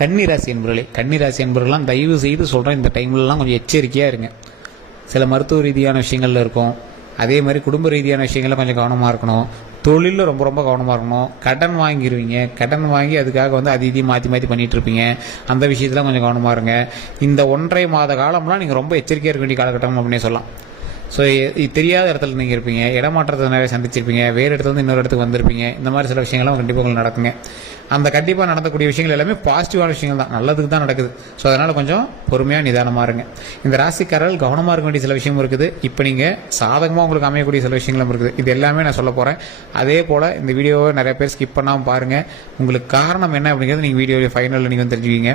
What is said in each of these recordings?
கன்னிராசி என்பவர்களே, கன்னிராசி என்பவர்கள்லாம் தயவு செய்து சொல்கிறேன், இந்த டைம்லலாம் கொஞ்சம் எச்சரிக்கையாக இருங்க. சில மருத்துவ ரீதியான விஷயங்கள்ல இருக்கும், அதே மாதிரி குடும்ப ரீதியான விஷயங்கள்ல கொஞ்சம் கவனமாக இருக்கணும். தொழிலில் ரொம்ப ரொம்ப கவனமாக இருக்கணும். கடன் வாங்கிடுவீங்க, கடன் வாங்கி அதுக்காக வந்து அது இதையும் மாற்றி மாற்றி பண்ணிகிட்டு இருப்பீங்க. அந்த விஷயத்தில் கொஞ்சம் கவனமாக இருங்க. இந்த 1.5 மாத காலம்லாம் நீங்கள் ரொம்ப எச்சரிக்கையாக இருக்க வேண்டிய காலகட்டம் அப்படின்னே சொல்லலாம். ஸோ தெரியாத இடத்துல நீங்கள் இருப்பீங்க, இடமாற்றத்தை நிறைய சந்திச்சிருப்பீங்க, வேறு இடத்துல வந்து இன்னொரு இடத்துக்கு வந்திருப்பீங்க. இந்த மாதிரி சில விஷயங்கள்லாம் கண்டிப்பாக உங்களுக்கு நடக்குங்க. அந்த கண்டிப்பாக நடக்கக்கூடிய விஷயங்கள் எல்லாமே பாசிட்டிவான விஷயங்கள் தான், நல்லதுக்கு தான் நடக்குது. ஸோ அதனால் கொஞ்சம் பொறுமையாக நிதானமாக இருங்க. இந்த ராசிக்காரர்கள் கவனமாக இருக்க வேண்டிய சில விஷயமும் இருக்குது. இப்போ நீங்கள் சாதகமாக உங்களுக்கு அமையக்கூடிய சில விஷயங்களும் இருக்குது. இது எல்லாமே நான் சொல்ல போகிறேன். அதே போல் இந்த வீடியோவை நிறைய பேர் ஸ்கிப் பண்ணாமல் பாருங்கள். உங்களுக்கு காரணம் என்ன அப்படிங்கிறது நீங்கள் வீடியோ ஃபைனலில் நீங்கள் வந்து தெரிஞ்சுவீங்க.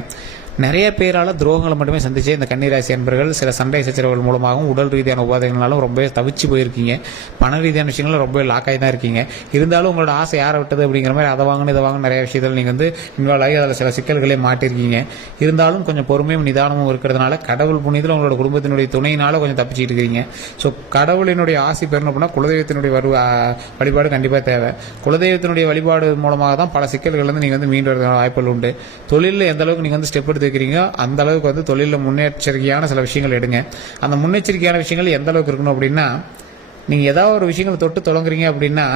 நிறைய பேரால் துரோகங்களை மட்டுமே சந்திச்சு இந்த கன்னிராசி அன்பர்கள் சில சண்டை சச்சரவுகள் மூலமாகவும் உடல் ரீதியான உபாதைகளாலும் ரொம்ப தவிச்சு போயிருக்கீங்க. பண ரீதியான விஷயங்களும் ரொம்ப லாக்காகி தான் இருக்கீங்க. இருந்தாலும் உங்களோட ஆசை யாரை விட்டது அப்படிங்கிற மாதிரி அதை வாங்கணும் இதை வாங்கணும் நிறைய விஷயத்தில் நீங்கள் வந்து இன்வால்வ் ஆகி அதில் சில சிக்கல்களே மாட்டிருக்கீங்க. இருந்தாலும் கொஞ்சம் பொறுமையும் நிதானமும் இருக்கிறதுனால கடவுள் புண்ணியத்தில் உங்களோட குடும்பத்தினுடைய துணையினால கொஞ்சம் தப்பிச்சுட்டு இருக்கிறீங்க. ஸோ கடவுளினுடைய ஆசை பெறணும் அப்படின்னா குலதெய்வத்தினுடைய வழிபாடு கண்டிப்பாக தேவை. குலதெய்வத்தினுடைய வழிபாடு மூலமாக தான் பல சிக்கல்கள் வந்து நீங்கள் வந்து மீண்டு வரதுக்கான வாய்ப்புகள் உண்டு. தொழிலில் எந்த அளவுக்கு நீங்கள் வந்து ஸ்டெப் எடுத்து வைக்கிறீங்க அந்த அளவுக்கு வந்து தொழிலில் முன்னெச்சரிக்கையான சில விஷயங்கள் எடுங்க. அந்த முன்னெச்சரிக்கையான விஷயங்கள் எந்த அளவுக்கு இருக்கணும் அப்படின்னா, நீங்கள் ஏதாவது ஒரு விஷயங்களை தொட்டு தொடங்குறீங்க அப்படின்னா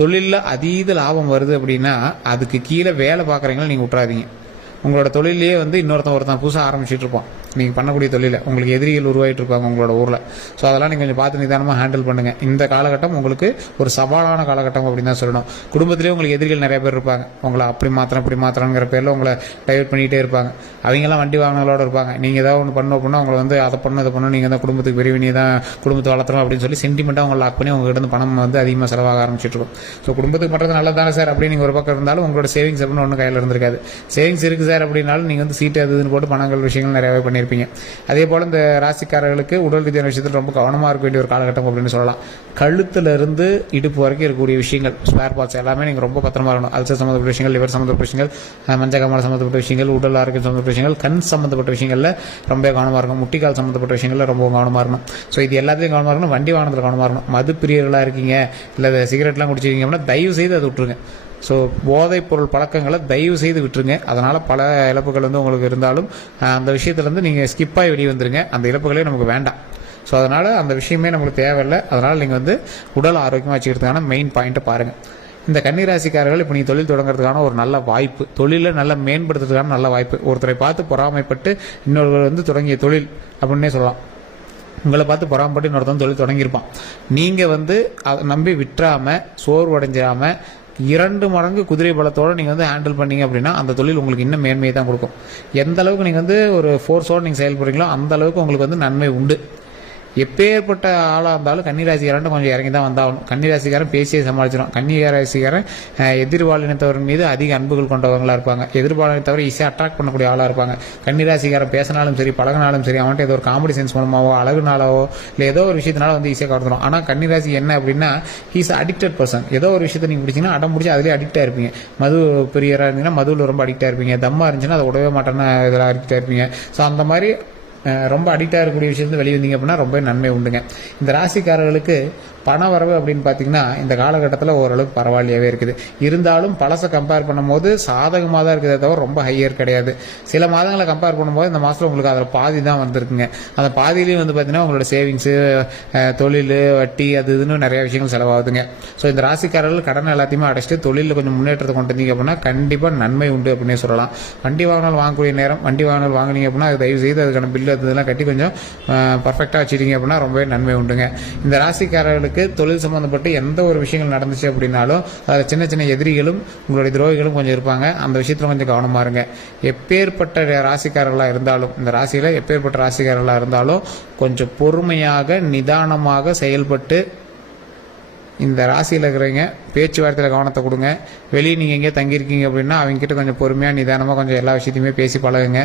தொழிலில் அதீத லாபம் வருது அப்படின்னா அதுக்கு கீழே வேலை பார்க்குறீங்களா நீங்கள் விட்றாதீங்க. உங்களோட தொழிலே வந்து ஒருத்தன் புதுசாக ஆரம்பிச்சுட்டு இருப்பான். நீங்கள் பண்ணக்கூடிய தொழிலை உங்களுக்கு எதிரிகள் உருவாகிட்டு இருப்பாங்க உங்களோட ஊரில். ஸோ அதெல்லாம் நீங்கள் கொஞ்சம் பார்த்து நிதானமாக ஹேண்டில் பண்ணுங்கள். இந்த காலகட்டம் உங்களுக்கு ஒரு சவாலான காலகட்டம் அப்படின்னு தான் சொல்லணும். குடும்பத்திலே உங்களுக்கு எதிரிகள் நிறைய பேர் இருப்பாங்க. உங்களை அப்படி மாத்திரம் இப்படி மாத்திரங்கிற பேரில் உங்களை டைவர்ட் பண்ணிகிட்டே இருப்பாங்க. அவங்கெல்லாம் வண்டி வாங்கினங்களோட இருப்பாங்க. நீங்கள் ஏதாவது ஒன்று பண்ணணும் அப்படின்னா உங்களை வந்து அதை பண்ணணும் இதை பண்ணணும், நீங்கள் தான் குடும்பத்துக்கு பெரிய நீ தான் குடும்பத்தை வளர்த்தணும் அப்படின்னு சொல்லி சென்டிமெண்ட்டாக உங்களை லாக் பண்ணி உங்கள்கிட்ட இருந்து பணம் வந்து அதிகமாக செலவாக ஆரம்பிச்சிட்ருக்கும். ஸோ குடும்பத்துக்கு பண்ணுறது நல்லதானே சார் அப்படின்னு நீங்கள் ஒரு பக்கம் இருந்தாலும் உங்களோட சேவிங்ஸ் அப்படின்னு ஒன்றும் கையில் இருந்திருக்காது. சேவிங்ஸ் இருக்குது சார் அப்படின்னாலும் நீங்கள் வந்து சீட்டு அதுன்னு போட்டு பணங்கள் விஷயங்கள் நிறையவே பண்ணியிருப்பீங்க. அதே போல் இந்த ராசிக்காரர்களுக்கு உடல் ரீதியான விஷயத்தில் ரொம்ப கவனமாக இருக்க வேண்டிய ஒரு காலகட்டம் அப்படின்னு சொல்லலாம். கழுத்துல இருந்து இடுப்பு வரைக்கும் இருக்கக்கூடிய விஷயங்கள் ஸ்பேர் பார்ட்ஸ் எல்லாமே நீங்கள் ரொம்ப பத்திரமா இருக்கணும். அல்சர் சம்மந்தப்பட்ட விஷயங்கள், லிவர் சம்மந்தப்பட்ட விஷயங்கள், மஞ்சக்காமல் சம்மந்தப்பட்ட விஷயங்கள், உடல் ஆரோக்கியம் சம்மந்தப்பட்ட விஷயங்கள், கண் சம்மந்தப்பட்ட விஷயங்களில் ரொம்ப கவனமாக இருக்கணும். முட்டிக்கால் சம்மந்தப்பட்ட விஷயங்களில் ரொம்ப கவனமாக இருக்கணும். ஸோ இது எல்லாத்தையும் கவனமாக இருக்கணும். வண்டி வாகனத்தில் கவனமாக இருக்கணும். மது பிரியர்களாக இருக்கீங்க இல்லை சிகரெட்லாம் குடிச்சிருக்கீங்க அப்படின்னா தயவு செய்து அதை விட்டுருங்க. ஸோ போதைப் பொருள் பழக்கங்களை தயவு செய்து விட்டுருங்க. அதனால் பல இழப்புகள் வந்து உங்களுக்கு இருந்தாலும் அந்த விஷயத்துலேருந்து நீங்கள் ஸ்கிப்பாகி வெளியே வந்துருங்க. அந்த இழப்புகளே நமக்கு வேண்டாம். ஸோ அதனால் அந்த விஷயமே நமக்கு தேவையில்லை. அதனால் நீங்கள் வந்து உடல் ஆரோக்கியமாக வச்சுக்கிறதுக்கான மெயின் பாயிண்ட்டை பாருங்கள். இந்த கன்னிராசிக்காரர்கள் இப்போ நீங்கள் தொழில் தொடங்குறதுக்கான ஒரு நல்ல வாய்ப்பு, தொழிலை நல்லா மேம்படுத்துறதுக்கான நல்ல வாய்ப்பு. ஒருத்தரை பார்த்து பொறாமைப்பட்டு இன்னொருவர் வந்து தொடங்கிய தொழில் அப்படின்னே சொல்லலாம். உங்களை பார்த்து பொறாமப்பட்டு இன்னொருத்தன் தொழில் தொடங்கியிருப்பான். நீங்கள் வந்து அதை நம்பி விட்டுறாமல் சோர்வடைஞ்சிடாமல் 2 மடங்கு குதிரை பலத்தோடு நீங்கள் வந்து ஹேண்டில் பண்ணீங்க அப்படின்னா அந்த தொழில் உங்களுக்கு இன்னும் மேன்மையை தான் கொடுக்கும். எந்த அளவுக்கு நீங்கள் வந்து ஒரு ஃபோர்ஸோடு நீங்கள் செயல்படுறீங்களோ அந்த அளவுக்கு உங்களுக்கு வந்து நன்மை உண்டு. எப்பேற்பட்ட ஆளாக இருந்தாலும் கன்னிராசிக்காரன் கொஞ்சம் இறங்கி தான் வந்தாகணும். கன்னிராசிக்காரன் பேசியே சமாளிச்சிடும். கன்னிராசிக்காரன் எதிர்பாலினத்தவர் மீது அதிக அன்புகள் கொண்டவங்களாக இருப்பாங்க. எதிர்பாலினத்தவரை ஈஸியாக அட்ராக்ட் பண்ணக்கூடிய ஆளாக இருப்பாங்க. கன்னிராசிக்காரன் பேசினாலும் சரி பழகினாலும் சரி அவன்கிட்ட ஏதோ ஒரு காமெடி சென்ஸ் மூலமாவோ அழகுனாலவோ இல்லை ஏதோ ஒரு விஷயத்தினால வந்து ஈஸியாக கவர்ந்துடும். ஆனால் கன்னிராசி என்ன அப்படின்னா ஹீஸ் அடிக்டட் பர்சன். ஏதோ ஒரு விஷயத்தை நீங்கள் பிடிச்சிங்கன்னா அடம் முடிச்சு அதிலே அடிக்டாக இருப்பீங்க. மது பிரியராக இருந்தீங்கன்னா மதுவில் ரொம்ப அடிக்டாக இருப்பீங்க. தம்மா இருந்துச்சுன்னா அதை உடவே மாட்டேன்னு இதில் அடிக்டாக இருப்பீங்க. ஸோ அந்த மாதிரி ரொம்ப அடிக்டாக இருக்கக்கூடிய விஷயத்தை வெளியே வந்தீங்க அப்படின்னா ரொம்ப நன்மை உண்டுங்க. இந்த ராசிக்காரர்களுக்கு பண வரவு அப்படின்னு பார்த்தீங்கன்னா இந்த காலகட்டத்தில் ஓரளவுக்கு பரவாயில்லையாகவே இருக்குது. இருந்தாலும் பழசை கம்பேர் பண்ணும்போது சாதகமாக தான் இருக்குதே தவிர ரொம்ப ஹையர் கிடையாது. சில மாதங்களை கம்பேர் பண்ணும்போது இந்த மாதத்தில் உங்களுக்கு அதில் பாதி தான் வந்திருக்குங்க. அந்த பாதியிலையும் வந்து பார்த்தீங்கன்னா உங்களோட சேவிங்ஸு, தொழில், வட்டி அது இதுன்னு நிறைய விஷயங்கள் செலவாகுதுங்க. ஸோ இந்த ராசிக்காரர்கள் கடன் எல்லாத்தையுமே அடைச்சிட்டு தொழிலில் கொஞ்சம் முன்னேற்றத்தை கொண்டு வந்தீங்க அப்படின்னா கண்டிப்பாக நன்மை உண்டு அப்படின்னே சொல்லலாம். வண்டி வாகனம் வாங்கக்கூடிய நேரம் வண்டி வாகனம் வாங்கினீங்க அப்படின்னா அது தயவு செய்து அதுக்கான பில்லு அதெல்லாம் கட்டி கொஞ்சம் பர்ஃபெக்டாக வச்சுட்டீங்க அப்படின்னா ரொம்பவே நன்மை உண்டுங்க. இந்த ராசிக்காரர்களுக்கு தொழில் சம்பந்தப்பட்டு எந்த ஒரு விஷயங்கள் நடந்துச்சு அப்படின்னாலும் அதில் சின்ன சின்ன எதிரிகளும் உங்களுடைய துரோகிகளும் கொஞ்சம் இருப்பாங்க. அந்த விஷயத்தில் கொஞ்சம் கவனமாக இருங்க. எப்பேற்பட்ட ராசிக்காரர்களாக இருந்தாலும் இந்த ராசியில் எப்பேற்பட்ட ராசிக்காரர்களாக இருந்தாலும் கொஞ்சம் பொறுமையாக நிதானமாக செயல்பட்டு இந்த ராசியில் இருக்கிறவங்க பேச்சுவார்த்தையில் கவனத்தை கொடுங்க. வெளியே நீங்கள் எங்கேயோ தங்கியிருக்கீங்க அப்படின்னா அவங்ககிட்ட கொஞ்சம் பொறுமையாக நிதானமாக கொஞ்சம் எல்லா விஷயத்தையுமே பேசி பழகுங்க.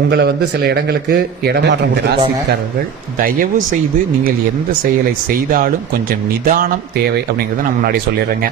உங்களை வந்து சில இடங்களுக்கு இடமாற்றம் ராசிக்காரர்கள் தயவு செய்து நீங்கள் எந்த செயலை செய்தாலும் கொஞ்சம் நிதானம் தேவை அப்படிங்கிறத நான் முன்னாடி சொல்லிடுறேங்க.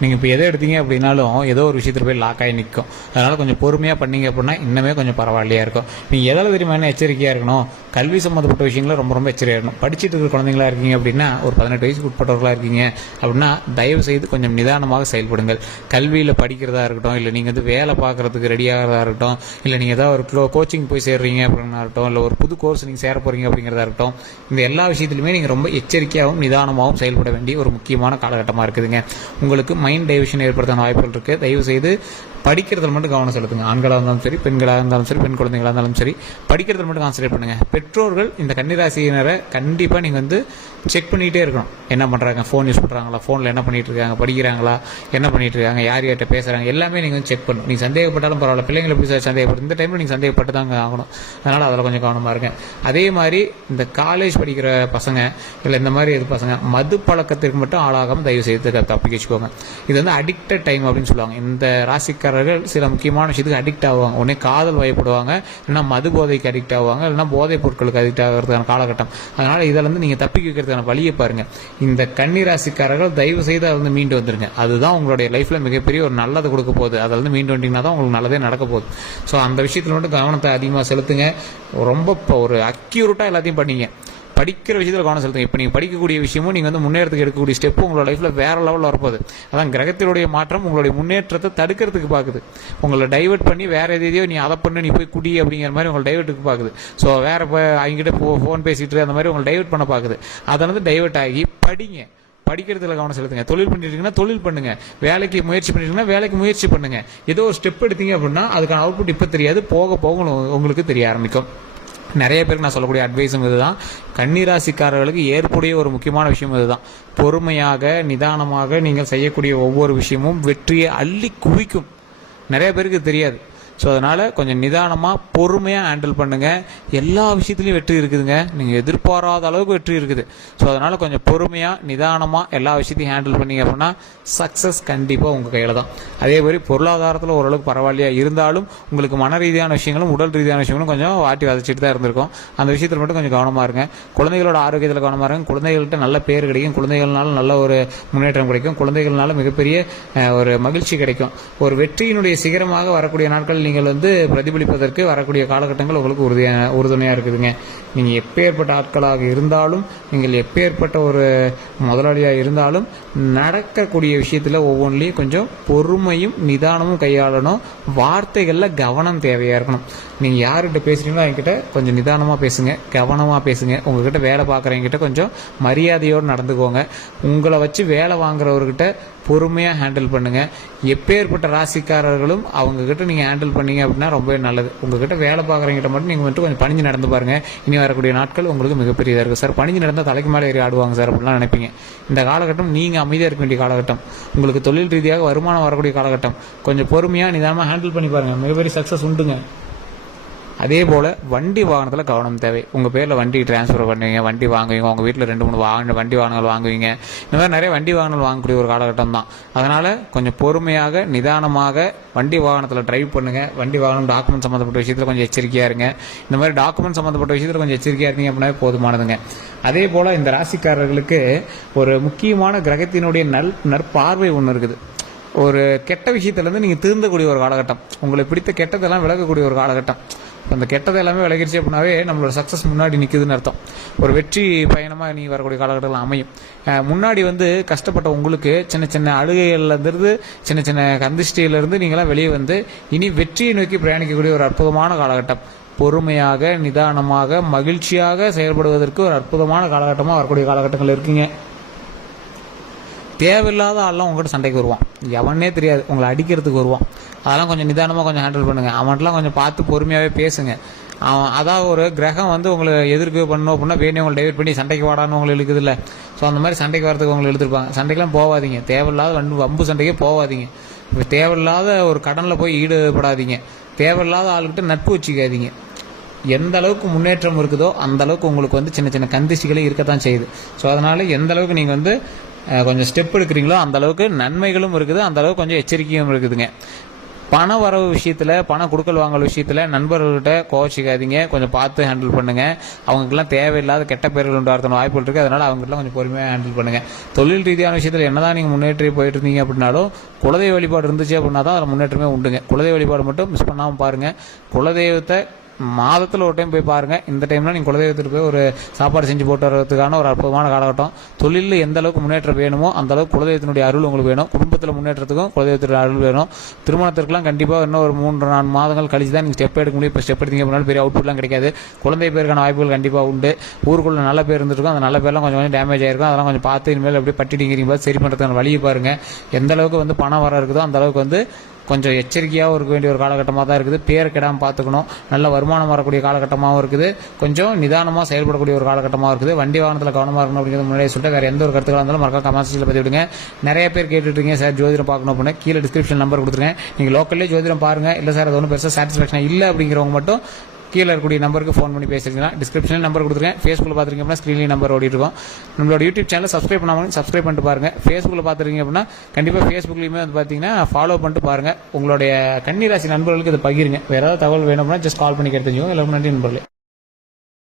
நீங்கள் இப்போ எதை எடுத்தீங்க அப்படின்னாலும் ஏதோ ஒரு விஷயத்தில் போய் லாக் ஆகி நிற்கும். அதனால் கொஞ்சம் பொறுமையாக பண்ணீங்க அப்படின்னா இன்னுமே கொஞ்சம் பரவாயில்லையா இருக்கும். நீங்கள் எதாவது தெரியுமா என்ன எச்சரிக்கையாக இருக்கணும், கல்வி சம்மந்தப்பட்ட விஷயங்களும் ரொம்ப ரொம்ப எச்சரிக்கையாக இருக்கணும். படிச்சுட்டு இருக்கிற குழந்தைங்களா இருக்கீங்க அப்படின்னா, ஒரு 18 வயசுக்கு உட்பட்டவர்களாக இருக்கீங்க அப்படின்னா தயவு செய்து கொஞ்சம் நிதானமாக செயல்படுங்கள். கல்வியில் படிக்கிறதா இருக்கட்டும், இல்லை நீங்கள் வேலை பார்க்குறதுக்கு ரெடியாகிறதா இருக்கட்டும், இல்லை நீங்கள் ஏதாவது ஒரு கோச்சிங் போய் சேர்றீங்க அப்படின்னா இருக்கட்டும், இல்லை ஒரு புது கோர்ஸ் நீங்கள் சேர போகிறீங்க அப்படிங்கிறதா இருக்கட்டும், இந்த எல்லா விஷயத்துலையுமே நீங்கள் ரொம்ப எச்சரிக்கையாகவும் நிதானமாகவும் செயல்பட வேண்டிய ஒரு முக்கியமான காலகட்டமாக இருக்குதுங்க. உங்களுக்கு மைண்ட் டைவர்ஷன் ஏற்படுத்தான வாய்ப்புகள் இருக்குது. தயவு செய்து படிக்கிறதுல மட்டும் கவனம் செலுத்துங்க. ஆண்களாக இருந்தாலும் சரி, பெண்களாக இருந்தாலும் சரி, பெண் குழந்தைகளாக இருந்தாலும் சரி, படிக்கிறதுல மட்டும் கான்சன்ட்ரேட் பண்ணுங்கள். பெற்றோர்கள் இந்த கன்னிராசியினரை கண்டிப்பாக நீங்கள் செக் பண்ணிகிட்டே இருக்கணும். என்ன பண்ணுறாங்க, ஃபோன் யூஸ் பண்ணுறாங்களா, ஃபோனில் என்ன பண்ணிகிட்டு இருக்காங்க, படிக்கிறாங்களா, என்ன பண்ணிகிட்டு இருக்காங்க, யார் யார்கிட்ட பேசுகிறாங்க, எல்லாமே நீங்கள் செக் பண்ணணும். நீங்கள் சந்தேகப்பட்டாலும் பரவாயில்ல, பிள்ளைங்களை எப்படி சந்தேகப்படும், இந்த டைமில் நீங்கள் சந்தேகப்பட்டு தாங்க ஆகணும். அதனால் அதில் கொஞ்சம் கவனமாக இருங்க. அதே மாதிரி இந்த காலேஜ் படிக்கிற பசங்க, இல்லை இந்த மாதிரி இது பசங்க மது பழக்கத்திற்கு மட்டும் ஆளாகாமல் தயவு செய்து தப்பிக்க வச்சுக்கோங்க. இது அடிக்டட் டைம் அப்படின்னு சொல்லுவாங்க. இந்த ராசிக்காரர்கள் சில முக்கியமான விஷயத்துக்கு அடிக்ட் ஆகுவாங்க. உடனே காதல் வயப்படுவாங்க, இல்லைன்னா மது போதைக்கு அடிக்ட் ஆகுவாங்க, இல்லைன்னா போதைப் பொருட்களுக்கு அடிக்ட் ஆகிறதுக்கான காலகட்டம். அதனால் இதில் நீங்கள் தப்பிக்க வைக்கிறதுக்கான வழியை பாருங்கள். இந்த கன்னிராசிக்காரர்கள் தயவு செய்து அதை மீண்டு வந்துருங்க. அதுதான் உங்களுடைய லைஃப்பில் மிகப்பெரிய ஒரு நல்லது கொடுக்க போகுது. அதில் மீண்டு வந்தீங்கன்னா தான் உங்களுக்கு நல்லதே நடக்க போகுது. ஸோ அந்த விஷயத்தில் மட்டும் கவனத்தை அதிகமாக செலுத்துங்க. ரொம்ப ஒரு அக்யூரேட்டாக எல்லாத்தையும் பண்ணீங்க. படிக்கிற விஷயத்தில் கவனம் செலுத்துங்க. இப்போ நீங்கள் படிக்கக்கூடிய விஷயமும் நீங்கள் முன்னேறதுக்கு எடுக்கக்கூடிய ஸ்டெப்பு உங்களோட லைஃப்பில் வேறு லெவலில் வரப்போகுது. அதான் கிரகத்தினுடைய மாற்றம் உங்களுடைய முன்னேற்றத்தை தடுக்கிறதுக்கு பார்க்குது. உங்களை டைவெர்ட் பண்ணி வேறு எதையோ நீ அதை பண்ணு, நீ போய் குடி அப்படிங்கிற மாதிரி உங்களை டைவெர்ட்டுக்கு பார்க்குது. ஸோ வேறு அவங்ககிட்ட ஃபோன் பேசிட்டு அந்த மாதிரி உங்களை டைவெர்ட் பண்ண பார்க்குது. அதை டைவெர்ட் ஆகி படிங்க. படிக்கிறதுல கவனம் செலுத்துங்க. தொழில் பண்ணிட்டீங்கன்னா தொழில் பண்ணுங்க, வேலைக்கு முயற்சி பண்ணிட்டீங்கன்னா வேலைக்கு முயற்சி பண்ணுங்க. ஏதோ ஒரு ஸ்டெப் எடுத்தீங்க அப்படின்னா அதுக்கான அவுட்புட் இப்போ தெரியாது, போக போக உங்களுக்கு தெரிய ஆரம்பிக்கும். நிறைய பேருக்கு நான் சொல்லக்கூடிய அட்வைஸும் இதுதான். கன்னிராசிக்காரர்களுக்கு ஏற்புடைய ஒரு முக்கியமான விஷயம் இதுதான். பொறுமையாக நிதானமாக நீங்கள் செய்யக்கூடிய ஒவ்வொரு விஷயமும் வெற்றியை அள்ளி குவிக்கும். நிறைய பேருக்கு தெரியாது. ஸோ அதனால் கொஞ்சம் நிதானமாக பொறுமையாக ஹேண்டில் பண்ணுங்கள். எல்லா விஷயத்துலையும் வெற்றி இருக்குதுங்க. நீங்கள் எதிர்பாராத அளவுக்கு வெற்றி இருக்குது. ஸோ அதனால் கொஞ்சம் பொறுமையாக நிதானமாக எல்லா விஷயத்தையும் ஹேண்டில் பண்ணிங்க அப்படின்னா சக்ஸஸ் கண்டிப்பாக உங்கள் கையில் தான். அதே மாதிரி பொருளாதாரத்தில் ஓரளவுக்கு பரவாயில்லையா இருந்தாலும் உங்களுக்கு மன ரீதியான விஷயங்களும் உடல் ரீதியான விஷயங்களும் கொஞ்சம் வாட்டி வதச்சிட்டு தான் இருந்திருக்கும். அந்த விஷயத்தில் மட்டும் கொஞ்சம் கவனமாக இருங்க. குழந்தைகளோட ஆரோக்கியத்தில் கவனமாக இருங்க. குழந்தைகள்கிட்ட நல்ல பேர் கிடைக்கும், குழந்தைகள்னால நல்ல ஒரு முன்னேற்றம் கிடைக்கும், குழந்தைகள்னால மிகப்பெரிய ஒரு மகிழ்ச்சி கிடைக்கும். ஒரு வெற்றியினுடைய சிகரமாக வரக்கூடிய நாட்கள் நீங்கள் பிரதிபலிப்பதற்கு வரக்கூடிய காலகட்டங்கள் உங்களுக்கு உறுதுணையாக இருக்குதுங்க. நீங்கள் எப்பேற்பட்ட ஆட்களாக இருந்தாலும், நீங்கள் எப்பேற்பட்ட ஒரு முதலாளியாக இருந்தாலும் நடக்கக்கூடிய விஷயத்தில் ஒவ்வொன்றிலையும் கொஞ்சம் பொறுமையும் நிதானமும் கையாளணும். வார்த்தைகளில் கவனம் தேவையாக இருக்கணும். நீங்கள் யார்கிட்ட பேசுகிறீங்களோ அவங்ககிட்ட கொஞ்சம் நிதானமாக பேசுங்க, கவனமாக பேசுங்க. உங்ககிட்ட வேலை பார்க்குறவங்ககிட்ட கொஞ்சம் மரியாதையோடு நடந்துக்கோங்க. உங்களை வச்சு வேலை வாங்குறவர்கிட்ட பொறுமையாக ஹேண்டில் பண்ணுங்கள். எப்பேற்பட்ட ராசிக்காரர்களும் அவங்கக்கிட்ட நீங்கள் ஹேண்டில் பண்ணீங்க அப்படின்னா ரொம்பவே நல்லது. உங்ககிட்ட வேலை பார்க்குறவங்ககிட்ட மட்டும் நீங்கள் கொஞ்சம் பணிஞ்சு நடந்து பாருங்கள். இனி வரக்கூடிய நாட்கள் உங்களுக்கு மிகப்பெரியதாக இருக்குது. சார் பணிஞ்சு நடந்தால் தலைக்கு மேலே ஏறி ஆடுவாங்க சார் அப்படின்லாம் நினைப்பீங்க. இந்த காலகட்டம் நீங்கள் அமைதியாக இருக்க வேண்டிய காலகட்டம். உங்களுக்கு தொழில் ரீதியாக வருமானம் வரக்கூடிய காலகட்டம். கொஞ்சம் பொறுமையாக நிதானமாக ஹேண்டில் பண்ணி பாருங்கள். மிகப்பெரிய சக்ஸஸ் உண்டுங்க. அதே போல் வண்டி வாகனத்தில் கவனம் தேவை. உங்கள் பேரில் வண்டி டிரான்ஸ்ஃபர் பண்ணுவீங்க, வண்டி வாங்குவீங்க, உங்கள் வீட்டில் 2-3 வண்டி வாகனங்கள் வாங்குவீங்க. இந்த மாதிரி நிறைய வண்டி வாகனங்கள் வாங்கக்கூடிய ஒரு காலகட்டம் தான். அதனால் கொஞ்சம் பொறுமையாக நிதானமாக வண்டி வாகனத்தில் டிரைவ் பண்ணுங்கள். வண்டி வாகனம் டாக்குமெண்ட் சம்மந்தப்பட்ட விஷயத்தில் கொஞ்சம் எச்சரிக்கையாக இருங்க. இந்த மாதிரி டாக்குமெண்ட் சம்மந்தப்பட்ட விஷயத்தில் கொஞ்சம் எச்சரிக்கையாக இருந்தீங்க அப்படின்னா போதுமானதுங்க. அதே போல் இந்த ராசிக்காரர்களுக்கு ஒரு முக்கியமான கிரகத்தினுடைய நற்பார்வை ஒன்று இருக்குது. ஒரு கெட்ட விஷயத்துலேருந்து நீங்கள் திருந்தக்கூடிய ஒரு காலகட்டம், உங்களுக்கு பிடித்த கெட்டதெல்லாம் விலகக்கூடிய ஒரு காலகட்டம். அந்த கெட்டதை எல்லாமே விலகிடுச்சு அப்படின்னாவே நம்மளோட சக்ஸஸ் முன்னாடி நிற்குதுன்னு அர்த்தம். ஒரு வெற்றி பயணமாக நீ வரக்கூடிய காலகட்டத்தில் அமையும். முன்னாடி கஷ்டப்பட்ட உங்களுக்கு சின்ன சின்ன அழுகைகள்லேருந்து, சின்ன சின்ன கந்திஷ்டியிலேருந்து நீங்களாம் வெளியே வந்து இனி வெற்றியை நோக்கி பிரயாணிக்கக்கூடிய ஒரு அற்புதமான காலகட்டம். பொறுமையாக நிதானமாக மகிழ்ச்சியாக செயல்படுவதற்கு ஒரு அற்புதமான காலகட்டமாக வரக்கூடிய காலகட்டங்கள் இருக்குங்க. தேவையில்லாத ஆள்லாம் உங்கள்கிட்ட சண்டைக்கு வருவான், எவனே தெரியாது, உங்களை அடிக்கிறதுக்கு வருவான். அதெல்லாம் கொஞ்சம் நிதானமாக கொஞ்சம் ஹேண்டில் பண்ணுங்கள். அவன்கிட்டலாம் கொஞ்சம் பார்த்து பொறுமையாகவே பேசுங்க. அவன் அதாவது ஒரு கிரகம் உங்களை எதிர்க்கு பண்ணணும் அப்படின்னா வேணே உங்களை டைவர்ட் பண்ணி சண்டைக்கு வாடான்னு உங்களை இழுக்குது இல்லை. ஸோ அந்த மாதிரி சண்டைக்கு வரதுக்கு உங்களை எழுதிருப்பாங்க. சண்டைக்கெல்லாம் போகாதீங்க. தேவையில்லாத வம்பு சண்டைக்கே போகாதீங்க. இப்போ தேவையில்லாத ஒரு கடனில் போய் ஈடுபடாதீங்க. தேவையில்லாத ஆளுக்கிட்ட நட்பு வச்சுக்காதீங்க. எந்த அளவுக்கு முன்னேற்றம் இருக்குதோ அந்த அளவுக்கு உங்களுக்கு சின்ன சின்ன கந்திஷ்டிகளே இருக்கத்தான் செய்யுது. ஸோ அதனால் எந்த அளவுக்கு நீங்கள் கொஞ்சம் ஸ்டெப் எடுக்கிறீங்களோ அந்த அளவுக்கு நன்மைகளும் இருக்குது, அந்த அளவுக்கு கொஞ்சம் எச்சரிக்கையும் இருக்குதுங்க. பண வரவு விஷயத்தில், பண கொடுக்கல் வாங்கல் விஷயத்தில் நண்பர்கள்கிட்ட கோச்சிக்காதீங்க. கொஞ்சம் பார்த்து ஹேண்டில் பண்ணுங்கள். அவங்களுக்குலாம் தேவையில்லாத கெட்ட பேர்கள் உண்டாகிறதுன வாய்ப்புகள் இருக்குது. அதனால் அவங்ககிட்டலாம் கொஞ்சம் பொறுமையாக ஹேண்டில் பண்ணுங்கள். தொழில் ரீதியான விஷயத்தில் என்னதான் நீங்கள் முன்னேற்றி போயிட்டு இருந்தீங்க அப்படின்னாலும் குலதெய்வ வழிபாடு இருந்துச்சு அப்படின்னா தான் அதில் முன்னேற்றமே உண்டுங்க. குலதெய்வ வழிபாடு மட்டும் மிஸ் பண்ணாமல் பாருங்கள். குலதெய்வத்தை மாதத்தில் ஒரு டைம் போய் பாருங்கள். இந்த டைம்லாம் நீங்கள் குலதெய்வத்துக்கு போய் ஒரு சாப்பாடு செஞ்சு போட்டு வரதுக்கான ஒரு அற்புதமான காலகட்டம். தொழிலில் எந்த அளவுக்கு முன்னேற்றம் வேணுமோ அந்த அளவுக்கு குலதெய்வத்தினுடைய அருள் உங்களுக்கு வேணும். குடும்பத்தில் முன்னேற்றத்துக்கும் குலதெய்வத்தினுடைய அருள் வேணும். திருமணத்திற்கெல்லாம் கண்டிப்பாக இன்னும் ஒரு 3-4 மாதங்கள் கழிச்சு தான் நீங்கள் ஸ்டெப் எடுக்க முடியும். இப்போ ஸ்டெப் எடுத்தீங்க அப்படின்னாலும் பெரிய அவுட்புட்லாம் கிடைக்காது. குழந்தை பேருக்கான வாய்ப்புகள் கண்டிப்பாக உண்டு. ஊருக்குள்ள நல்ல பேர் இருந்துருக்கும். அந்த நல்ல பேர்லாம் கொஞ்சம் டேமேஜ் ஆயிருக்கும். அதெல்லாம் கொஞ்சம் பார்த்து இனிமேல் எப்படி பட்டிடிங்கிறீங்க சரி பண்ணுறதுக்கான வழியை பாருங்கள். எந்த அளவுக்கு பணம் வர இருக்குதோ அந்த அளவுக்கு கொஞ்சம் எச்சரிக்கையாகவும் இருக்க வேண்டிய ஒரு காலகட்டமாக தான் இருக்குது. பேர் கெடாமல் பார்த்துக்கணும். நல்ல வருமானம் வரக்கூடிய காலகட்டமாகவும் இருக்குது. கொஞ்சம் நிதானமாக செயல்படக்கூடிய ஒரு காலகட்டமாக இருக்குது. வண்டி வாகனத்தில் கவனமாக இருக்கணும் அப்படிங்கிறது முன்னாடியே சொல்லிட்டு வேறு எந்த ஒரு கருத்துக்களாக இருந்தாலும் மறக்காம கமெண்ட் செக்ஷனில் பதிவு விடுங்க. நிறைய பேர் கேட்டுட்ருக்கீங்க சார் ஜோதிடம் பார்க்கணும் அப்படின்னு. கீழே டிஸ்கிரிப்ஷன் நம்பர் கொடுத்துருக்கேன். நீங்கள் லோக்கல்லே ஜோதிடம் பாருங்கள். இல்லை சார் அது ஒன்றும் பெருசாக சாட்டிஸ்ஃபேக்ஷன் இல்லை அப்படிங்கிறவங்க மட்டும் கீழே இருக்கக்கூடிய நம்பருக்கு ஃபோன் பண்ணி பேசிருக்கீங்களா. டிஸ்கிரிப்ஷனில் நம்பர் கொடுத்துருக்கேன். ஃபேஸ்புக்கில் பார்த்துருக்கீங்க அப்படின்னா ஸ்க்ரீன்லேயும் நம்பர் ஓடிட்டு இருக்கும். நம்மளோட யூடியூப் சேனல் சப்ஸ்கிரைப் பண்ணாமல் சப்ஸ்கிரைப் பண்ணிட்டு பாருங்கள். ஃபேஸ்புக்கில் பார்த்துருக்கீங்க அப்படின்னா கண்டிப்பாக ஃபேஸ்புக்லேயுமே பார்த்தீங்கன்னா ஃபாலோ பண்ணிட்டு பாருங்கள். உங்களுடைய கன்னிராசி நண்பர்களுக்கு இதை பகிருங்க. வேறு ஏதாவது தகவல் வேணும் அப்படின்னா ஜஸ்ட் கால் பண்ணி கேட்டு தெரிஞ்சுக்கோங்க. எல்லாரும் நன்றி நண்பர்களே.